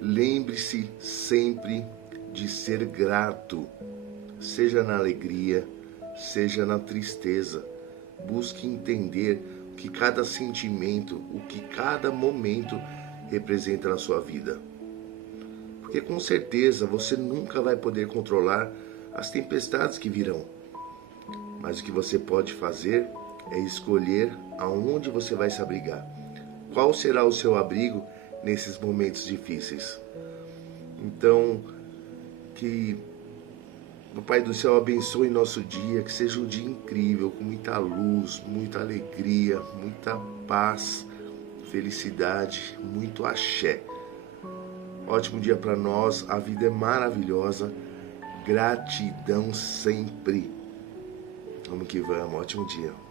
Lembre-se sempre de ser grato, seja na alegria, seja na tristeza. Busque entender o que cada sentimento, o que cada momento representa na sua vida. Porque com certeza você nunca vai poder controlar as tempestades que virão. Mas o que você pode fazer é escolher aonde você vai se abrigar. Qual será o seu abrigo nesses momentos difíceis? Então, que o Pai do Céu abençoe nosso dia, que seja um dia incrível, com muita luz, muita alegria, muita paz, felicidade, muito axé. Ótimo dia para nós, a vida é maravilhosa, gratidão sempre. Vamos que vamos, ótimo dia.